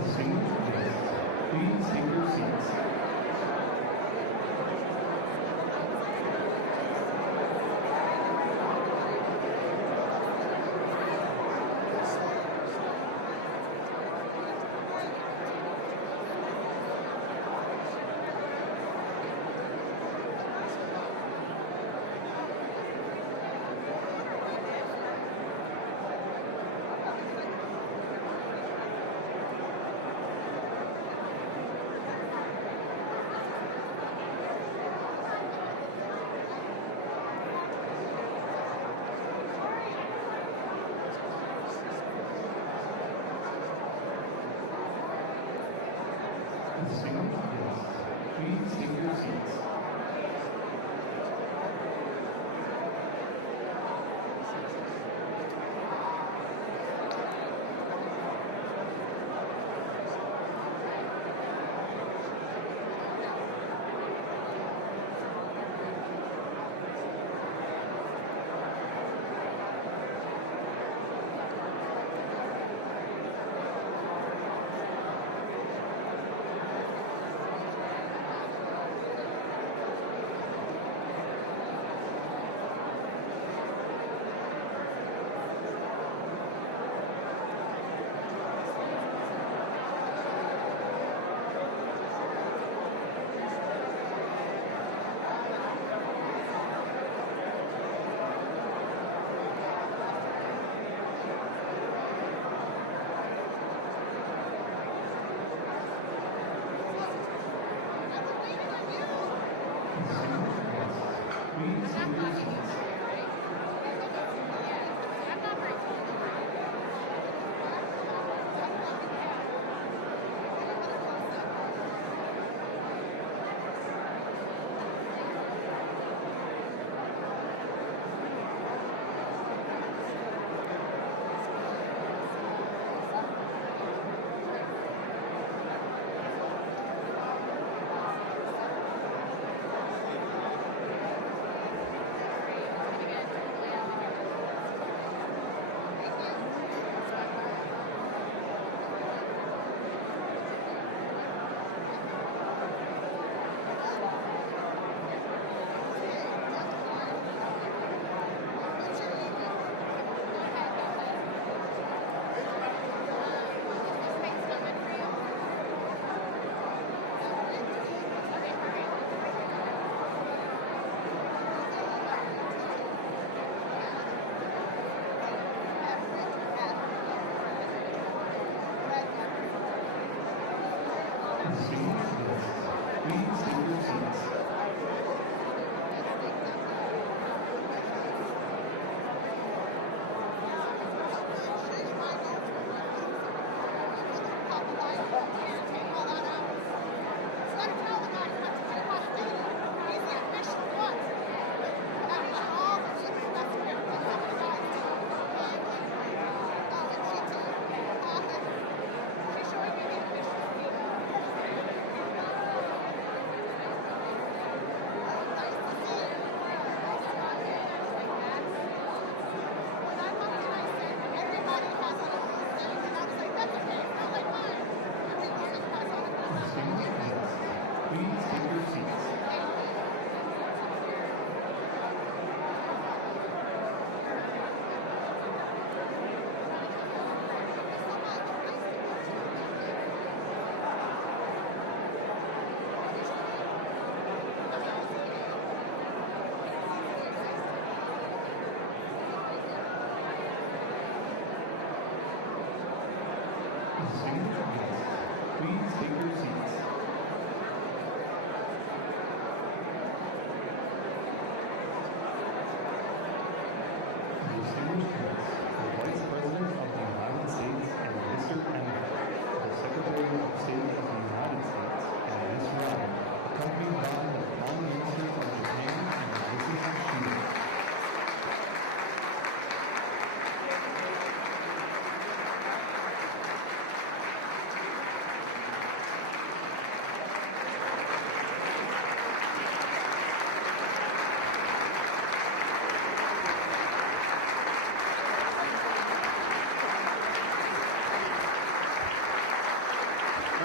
Distinguished guests, please take your seats. Distinguished guests, please take your seats. Please take your seats. Distinguished guests, please take your seats. Distinguished guests, please take your seats. Distinguished guests, please take your seats. Distinguished guests, the Vice President of the United States and Mr. Emmett, the Secretary of State of the United States, and Ms. Ryan, accompanied by the Prime Minister of Japan and Mrs. Kishida.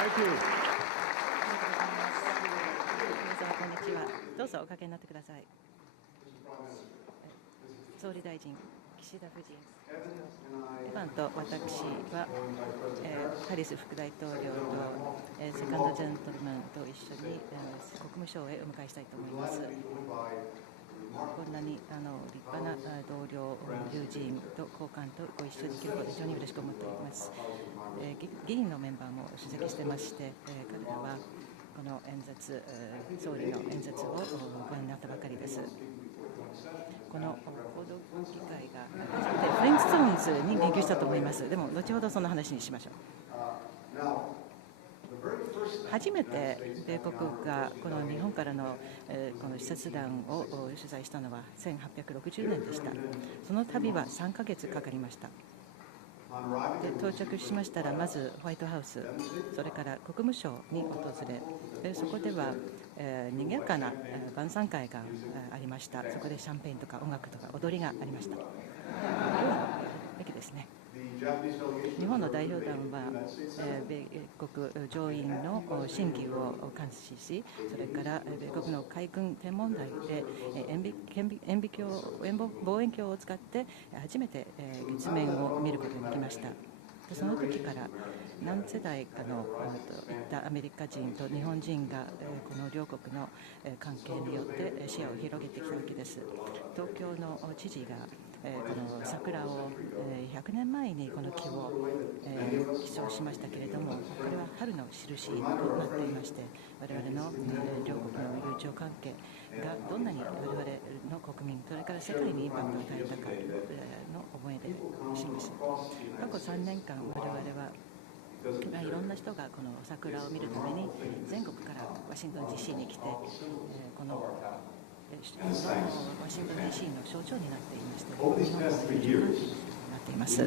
Thank you. 皆様こんにちは。どうぞおかけになってください。総理大臣、岸田夫人、エヴァンと私は、ハリス副大統領と、セカンドジェントルマンと一緒に、国務省へお迎えしたいと思います。こんなに立派な同僚、友人と交換とご一緒できることを非常に嬉しく思っております。議員のメンバーも出席してまして、彼らはこの演説、総理の演説をご覧になったばかりです。この報道機会が初めてフレンチストーンズに言及したと思います。でも後ほどその話にしましょう。初めて米国がこの日本からのこの視察団を取材したのは1860年でした。その旅は3ヶ月かかりました。で到着しましたら、まずホワイトハウス、それから国務省に訪れ、そこでは、賑やかな晩餐会がありました。そこでシャンペーンとか音楽とか踊りがありました。駅ですね。日本の代表団は、米国上院の審議を監視し、それから米国の海軍天文台で望遠鏡を使って初めて月面を見ることができました。その時から何世代かのいったアメリカ人と日本人がこの両国の関係によって視野を広げてきたわけです。東京の知事がこの桜を100年前にこの木を記帳しましたけれども、これは春の印となっていまして、我々の両国の友情関係がどんなに我々の国民、それから世界にインパクトを与えたかの思い出しました。過去3年間我々はいろんな人がこの桜を見るために全国からワシントン DC に来て、このワシントン DC の象徴になっていまして、日本の友情関係になっています。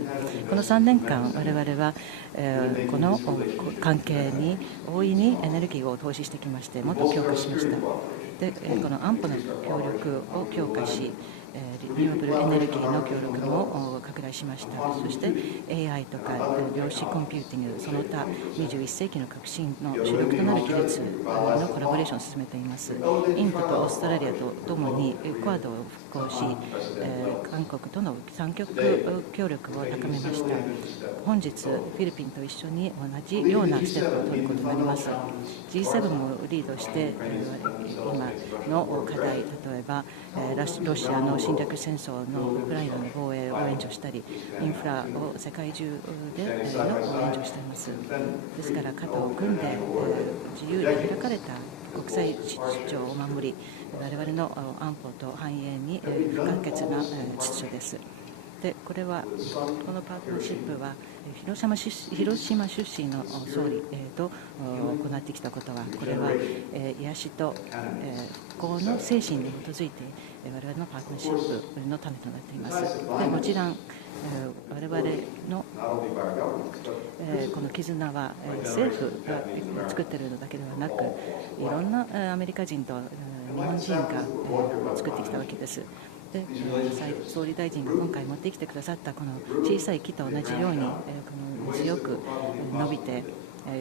この3年間我々は、この関係に大いにエネルギーを投資してきまして、もっと強化しました。でこの安保の協力を強化し、リニューアブルエネルギーの協力も拡大しました。そして AI とか量子コンピューティング、その他21世紀の革新の主力となる技術のコラボレーションを進めています。インドとオーストラリアとともにクアッドを復興し、韓国との三極協力を高めました。本日フィリピンと一緒に同じようなステップを取ることになります。 G7 をリードして今の課題、例えばロシアの侵略戦争のウクライナの防衛を援助したり、インフラを世界中で援助しています。ですから肩を組んで自由で開かれた国際秩序を守り、我々の安保と繁栄に不可欠な秩序です。でこれはこのパートナーシップは広島出身の総理と行ってきたことは、これは癒しと復興の精神に基づいて我々のパートナーシップの種となっています。でもちろん我々のこの絆は政府が作っているのだけではなく、いろんなアメリカ人と日本人が作ってきたわけです。で総理大臣が今回持ってきてくださったこの小さい木と同じように、この強く伸びて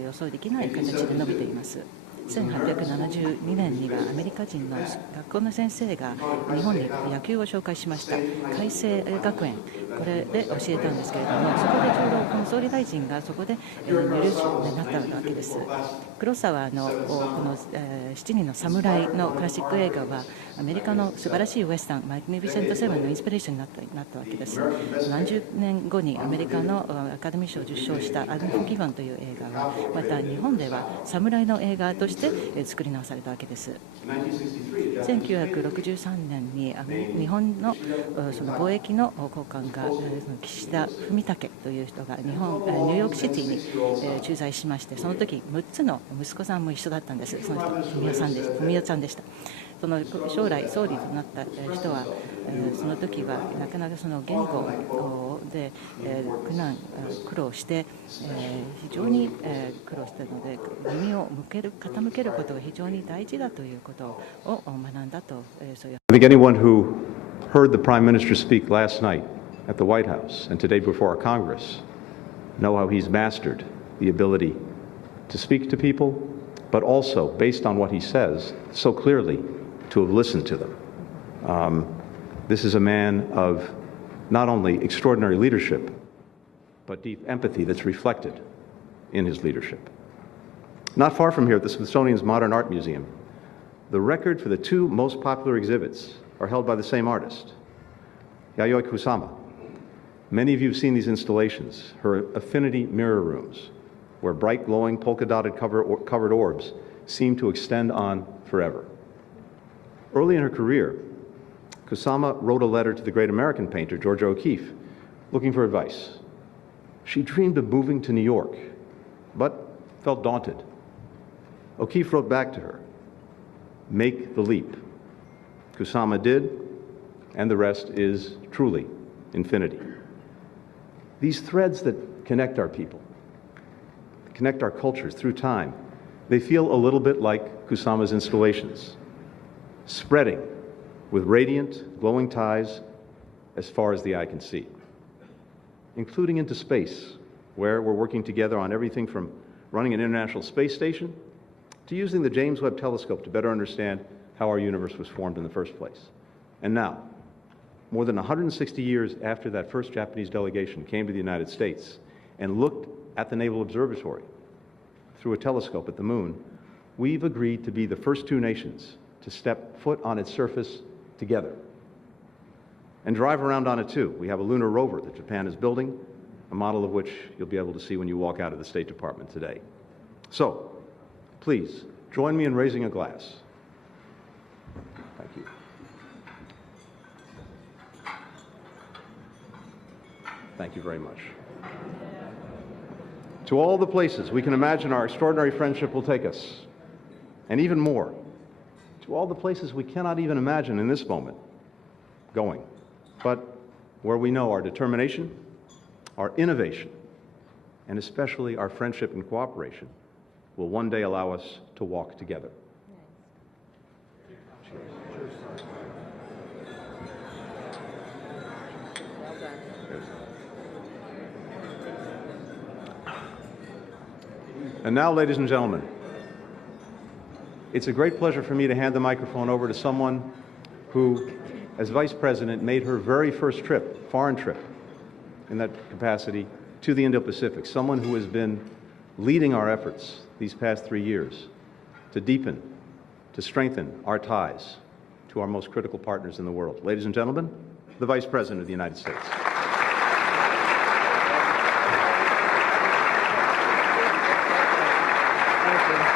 予想できない形で伸びています。1872年にはアメリカ人の学校の先生が日本に野球を紹介しました。開成学園、これで教えたんですけれども、そこでちょうどこの総理大臣がそこで入手になったわけです。黒沢のこの7人の侍のクラシック映画はアメリカの素晴らしいウエスタンマグニフィセント・セブンのインスピレーションになったわけです。何十年後にアメリカのアカデミー賞を受賞したアンフォーギバンという映画はまた日本では侍の映画として作り直されたわけです。1963年に日本のその貿易の高官が岸田文武という人がニューヨークシティに駐在しまして、その時6つの息子さんも一緒だったんです。その人文代さんでした。その将来総理となった人はその時はなかなかその言語で苦労して非常に苦労したので、耳を傾けることが非常に大事だということを学んだと、そういう。I think anyone who heard the Prime Minister speak last night at the White House and today before our Congress know how he's mastered the ability to speak to people, but also, based on what he says so clearly, to have listened to them. This is a man of not only extraordinary leadership, but deep empathy that's reflected in his leadership. Not far from here at the Smithsonian's Modern Art Museum, the record for the two most popular exhibits are held by the same artist, Yayoi Kusama. Many of you have seen these installations, her affinity mirror rooms, where bright, glowing, polka-dotted covered orbs seem to extend on forever. Early in her career, Kusama wrote a letter to the great American painter, Georgia O'Keeffe, looking for advice. She dreamed of moving to New York, but felt daunted. O'Keeffe wrote back to her, "Make the leap." Kusama did, and the rest is truly infinity. These threads that connect our people, connect our cultures through time, they feel a little bit like Kusama's installations, spreading with radiant, glowing ties as far as the eye can see, including into space, where we're working together on everything from running an International Space Station to using the James Webb Telescope to better understand how our universe was formed in the first place. And now, more than 160 years after that first Japanese delegation came to the United States and looked at the Naval Observatory through a telescope at the moon, we've agreed to be the first two nations to step foot on its surface together and drive around on it too. We have a lunar rover that Japan is building, a model of which you'll be able to see when you walk out of the State Department today. So, please, join me in raising a glass. Thank you. Thank you very much. To all the places we can imagine our extraordinary friendship will take us, and even more, to all the places we cannot even imagine in this moment going, but where we know our determination, our innovation, and especially our friendship and cooperation will one day allow us to walk together. And now, ladies and gentlemen, it's a great pleasure for me to hand the microphone over to someone who, as Vice President, made her very first trip, foreign trip, in that capacity, to the Indo-Pacific, someone who has been leading our efforts these past 3 years to deepen, to strengthen our ties to our most critical partners in the world. Ladies and gentlemen, the Vice President of the United States.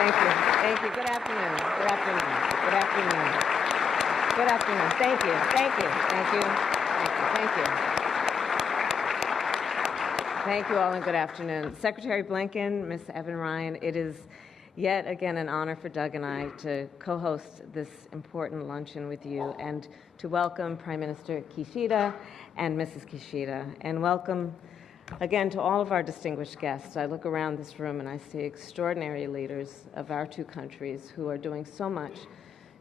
Thank you. Thank you. Good afternoon. Good afternoon. Good afternoon. Good afternoon. Thank you. Thank you. Thank you. Thank you. Thank you. Thank you all and good afternoon. Secretary Blinken, Ms. Evan Ryan, it is yet again an honor for Doug and I to co-host this important luncheon with you and to welcome Prime Minister Kishida and Mrs. Kishida, and welcome again to all of our distinguished guests. I look around this room and I see extraordinary leaders of our two countries who are doing so much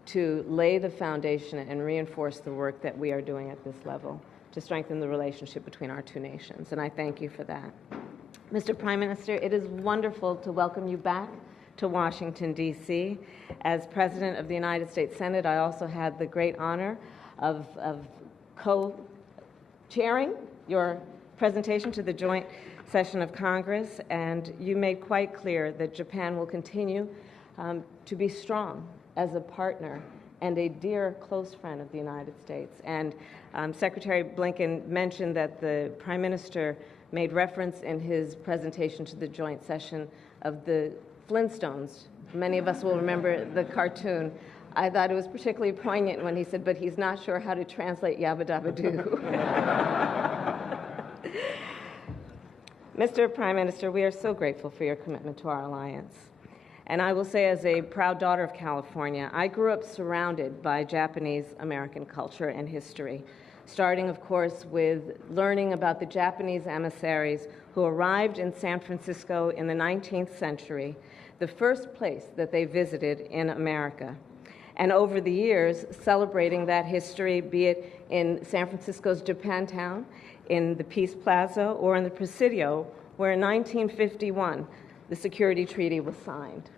to lay the foundation and reinforce the work that we are doing at this level to strengthen the relationship between our two nations, and I thank you for that. Mr. Prime Minister, it is wonderful to welcome you back to Washington, D.C. As President of the United States Senate, I also had the great honor of co-chairing your presentation to the joint session of Congress, and you made quite clear that Japan will continue to be strong as a partner and a dear close friend of the United States. And Secretary Blinken mentioned that the Prime Minister made reference in his presentation to the joint session of the Flintstones. Many of us will remember the cartoon. I thought it was particularly poignant when he said, but he's not sure how to translate Yabba Dabba Doo. Mr. Prime Minister, we are so grateful for your commitment to our alliance. And I will say, as a proud daughter of California, I grew up surrounded by Japanese American culture and history, starting, of course, with learning about the Japanese emissaries who arrived in San Francisco in the 19th century, the first place that they visited in America. And over the years, celebrating that history, be it in San Francisco's Japantown, in the Peace Plaza, or in the Presidio, where in 1951, the security treaty was signed.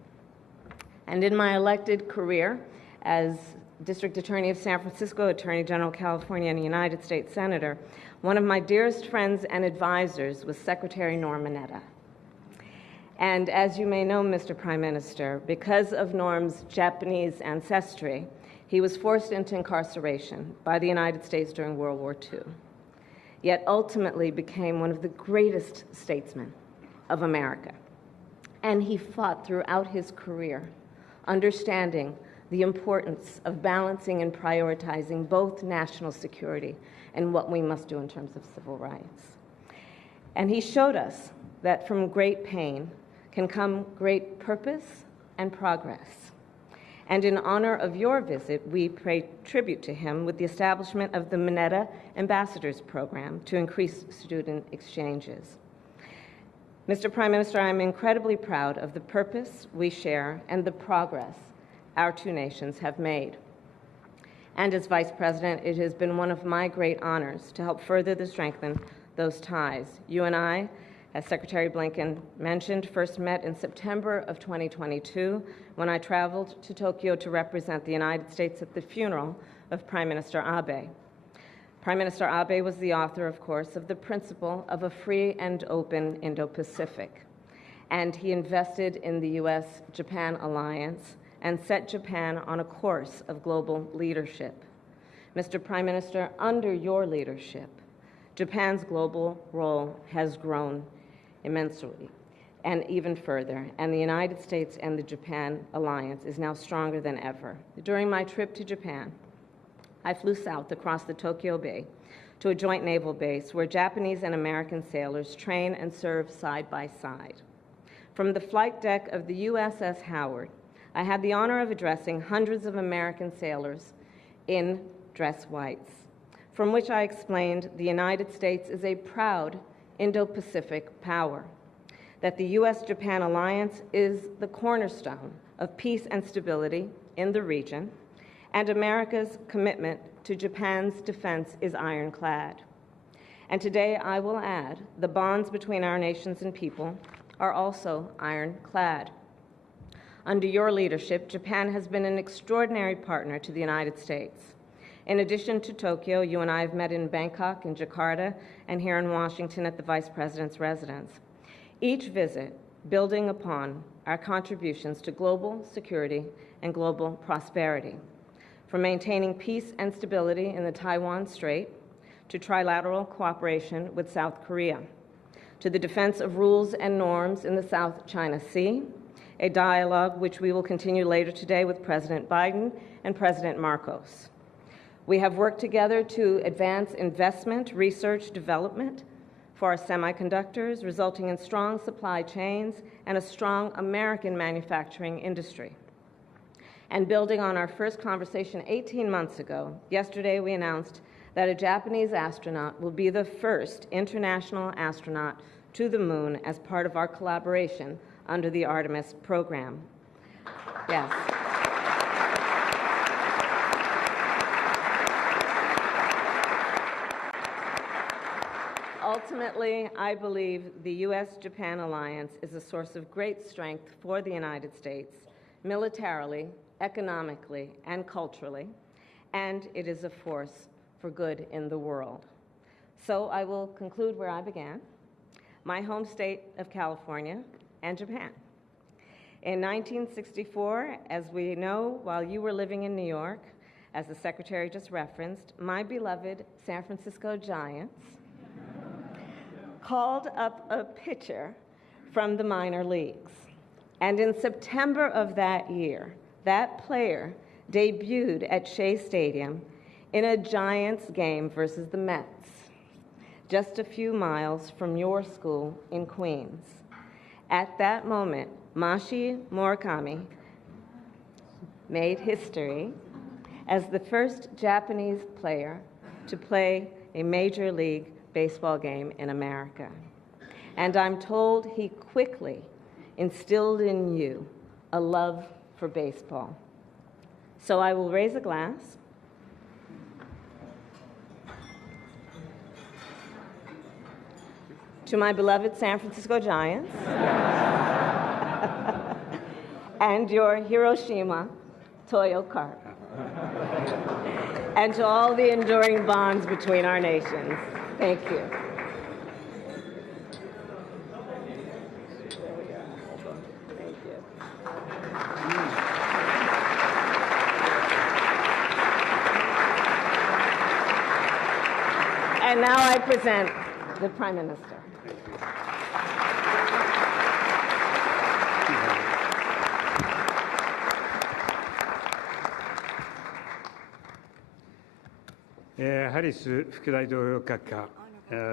And in my elected career as District Attorney of San Francisco, Attorney General of California, and United States Senator, one of my dearest friends and advisors was Secretary Norm Mineta. And as you may know, Mr. Prime Minister, because of Norm's Japanese ancestry, he was forced into incarceration by the United States during World War II, yet ultimately became one of the greatest statesmen of America. And he fought throughout his career, understanding the importance of balancing and prioritizing both national security and what we must do in terms of civil rights. And he showed us that from great pain can come great purpose and progress. And in honor of your visit, we pay tribute to him with the establishment of the Mineta Ambassadors Program to increase student exchanges. Mr. Prime Minister, I'm incredibly proud of the purpose we share and the progress our two nations have made. And as Vice President, it has been one of my great honors to help further strengthen those ties. You and I, as Secretary Blinken mentioned, first met in September of 2022 when I traveled to Tokyo to represent the United States at the funeral of Prime Minister Abe. Prime Minister Abe was the author, of course, of the principle of a free and open Indo-Pacific, and he invested in the U.S.-Japan alliance and set Japan on a course of global leadership. Mr. Prime Minister, under your leadership, Japan's global role has grown immensely and even further, and the United States and the Japan alliance is now stronger than ever. During my trip to Japan, I flew south across the Tokyo Bay to a joint naval base where Japanese and American sailors train and serve side by side. From the flight deck of the USS Howard, I had the honor of addressing hundreds of American sailors in dress whites, from which I explained the United States is a proud Indo-Pacific power, that the U.S.-Japan alliance is the cornerstone of peace and stability in the region, and America's commitment to Japan's defense is ironclad. And today, I will add, the bonds between our nations and people are also ironclad. Under your leadership, Japan has been an extraordinary partner to the United States. In addition to Tokyo, you and I have met in Bangkok, in Jakarta, and here in Washington at the Vice President's residence. Each visit building upon our contributions to global security and global prosperity, from maintaining peace and stability in the Taiwan Strait to trilateral cooperation with South Korea, to the defense of rules and norms in the South China Sea, a dialogue which we will continue later today with President Biden and President Marcos. We have worked together to advance investment, research, development for our semiconductors, resulting in strong supply chains and a strong American manufacturing industry. And building on our first conversation 18 months ago, yesterday we announced that a Japanese astronaut will be the first international astronaut to the moon as part of our collaboration under the Artemis program. Yes. Ultimately, I believe the U.S.-Japan alliance is a source of great strength for the United States, militarily, economically, and culturally, and it is a force for good in the world. So I will conclude where I began, my home state of California and Japan. In 1964, as we know, while you were living in New York, as the Secretary just referenced, my beloved San Francisco Giants called up a pitcher from the minor leagues. And in September of that year, that player debuted at Shea Stadium in a Giants game versus the Mets, just a few miles from your school in Queens. At that moment, Mashi Murakami made history as the first Japanese player to play a Major League Baseball game in America. And I'm told he quickly instilled in you a love for baseball. So I will raise a glass. To my beloved San Francisco Giants. and your Hiroshima Toyo Carp, and to all the enduring bonds between our nations. Thank you. Thank you. And now I present the Prime Minister.ハリス副大統領閣下、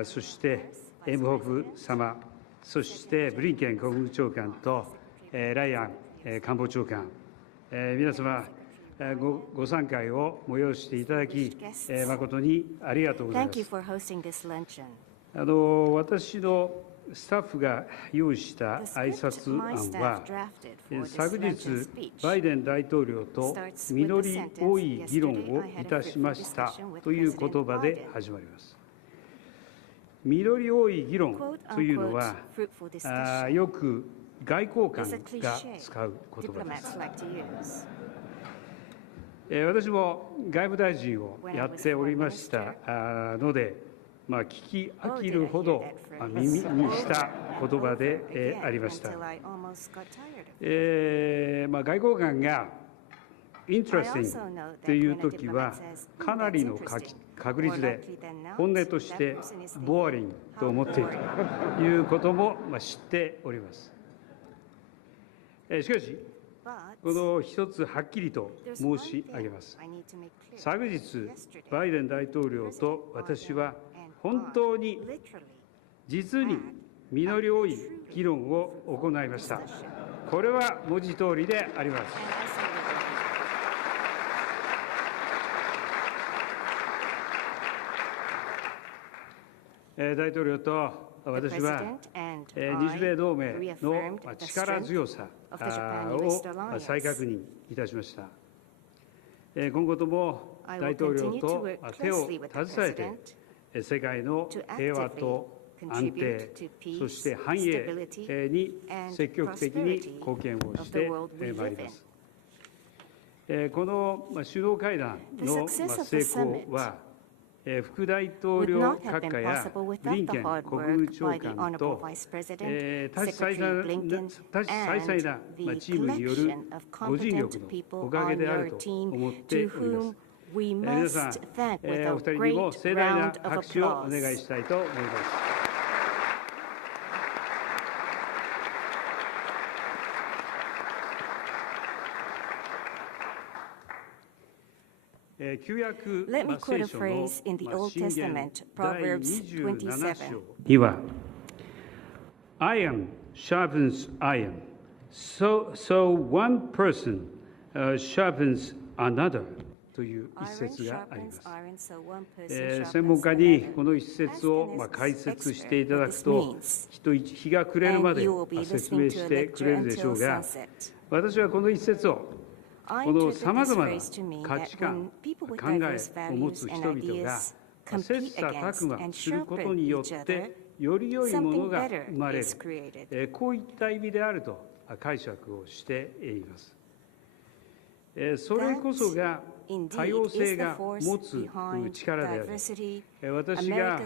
そしてエムホフ様、そしてブリンケン国務長官とライアン官房長官、皆様ご参会を催していただき、誠にありがとうございます。私のスタッフが用意した挨拶案は、昨日、バイデン大統領と実り多い議論をいたしましたという言葉で始まります。実り多い議論というのは、よく外交官が使う言葉です。私も外務大臣をやっておりましたので、聞き飽きるほど耳にした言葉でありました。外交官がイントレスティングというときは、かなりの確率で本音としてボーリングと思っているということも知っております。しかし、この一つはっきりと申し上げます。昨日、バイデン大統領と私は本当に実に実り多い議論を行いました。これは文字通りであります。大統領と私は日米同盟の力強さを再確認いたしました。今後とも大統領と手を携えて世界の平和と安定、そして繁栄に積極的に貢献をしてまいります。この首脳会談の成功は、副大統領閣下やブリンケン国務長官と多種多彩なチームによるご尽力のおかげであると思っております。皆さん、お二人にも盛大な拍手をお願いしたいと思います。Let me quote a phrase in the Old Testament, Proverbs 27. には、Iron sharpens iron, so one person sharpens another という一節があります。専門家にこの一節を解説していただくと、日が暮れるまで説明してくれるでしょうが、私はこの一節をこのさまざまな価値観、考えを持つ人々が切磋琢磨することによってより良いものが生まれる、こういった意味であると解釈をしています。それこそが多様性が持つ力であり、私が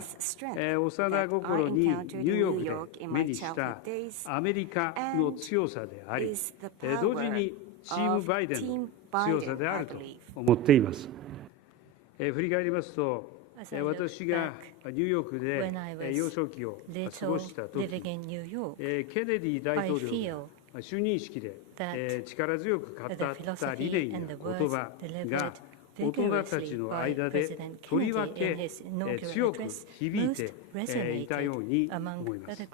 幼心にニューヨークで目にしたアメリカの強さであり、同時にチームバイデンの強さであると思っています。振り返りますと、私がニューヨークで幼少期を過ごしたとき、ケネディ大統領の就任式で力強く語った理念や言葉が大人たちの間でとりわけ強く響いていたように思います。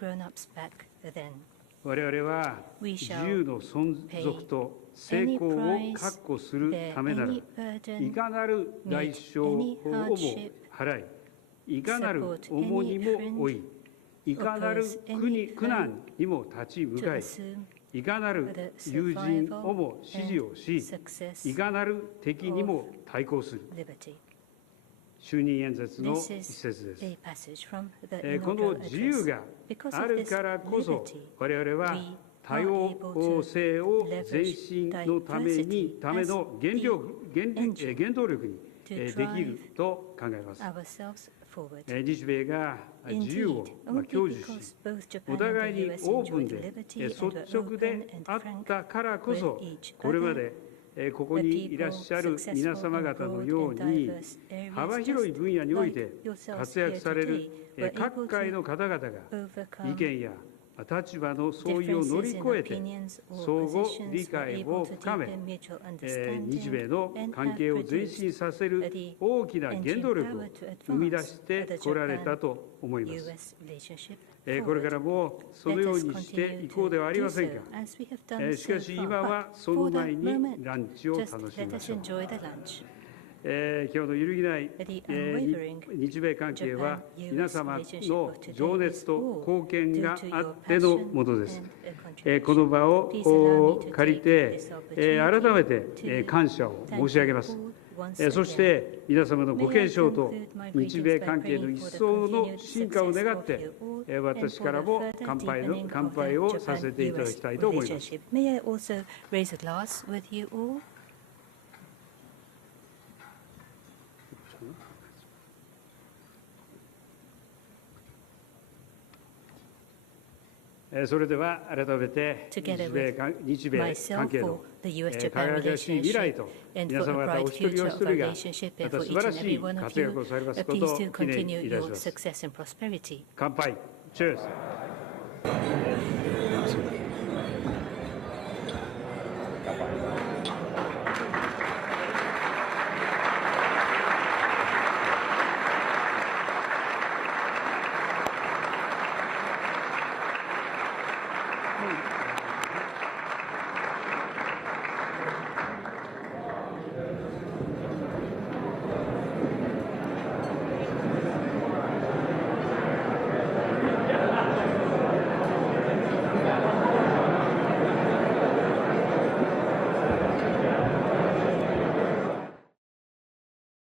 我々は自由の存続と成功を確保するためなら、いかなる代償をも払い、いかなる重荷も負い、いかなる苦難にも立ち向かい、いかなる友人をも支持をし、いかなる敵にも対抗する。就任演説の一節です。この自由があるからこそ、我々は多様性を前進のための原動力にできると考えます。日米が自由を享受し、お互いにオープンで率直であったからこそ、これまでここにいらっしゃる皆様方のように、幅広い分野において活躍される各界の方々が意見や立場の相違を乗り越えて相互理解を深め、日米の関係を前進させる大きな原動力を生み出してこられたと思います。これからもそのようにしていこうではありませんか。しかし今はその前にランチを楽しみましょう。今日の揺るぎない日米関係は皆様の情熱と貢献があってのものです。この場を借りて改めて感謝を申し上げます。そして皆様のご健勝と日米関係の一層の進化を願って私からも乾杯をさせていただきたいと思います。それでは改めて日米関係の輝かしい未来と皆様方お一人お一人がまた素晴らしい活躍をされますことを記念いたします。乾杯。Cheers。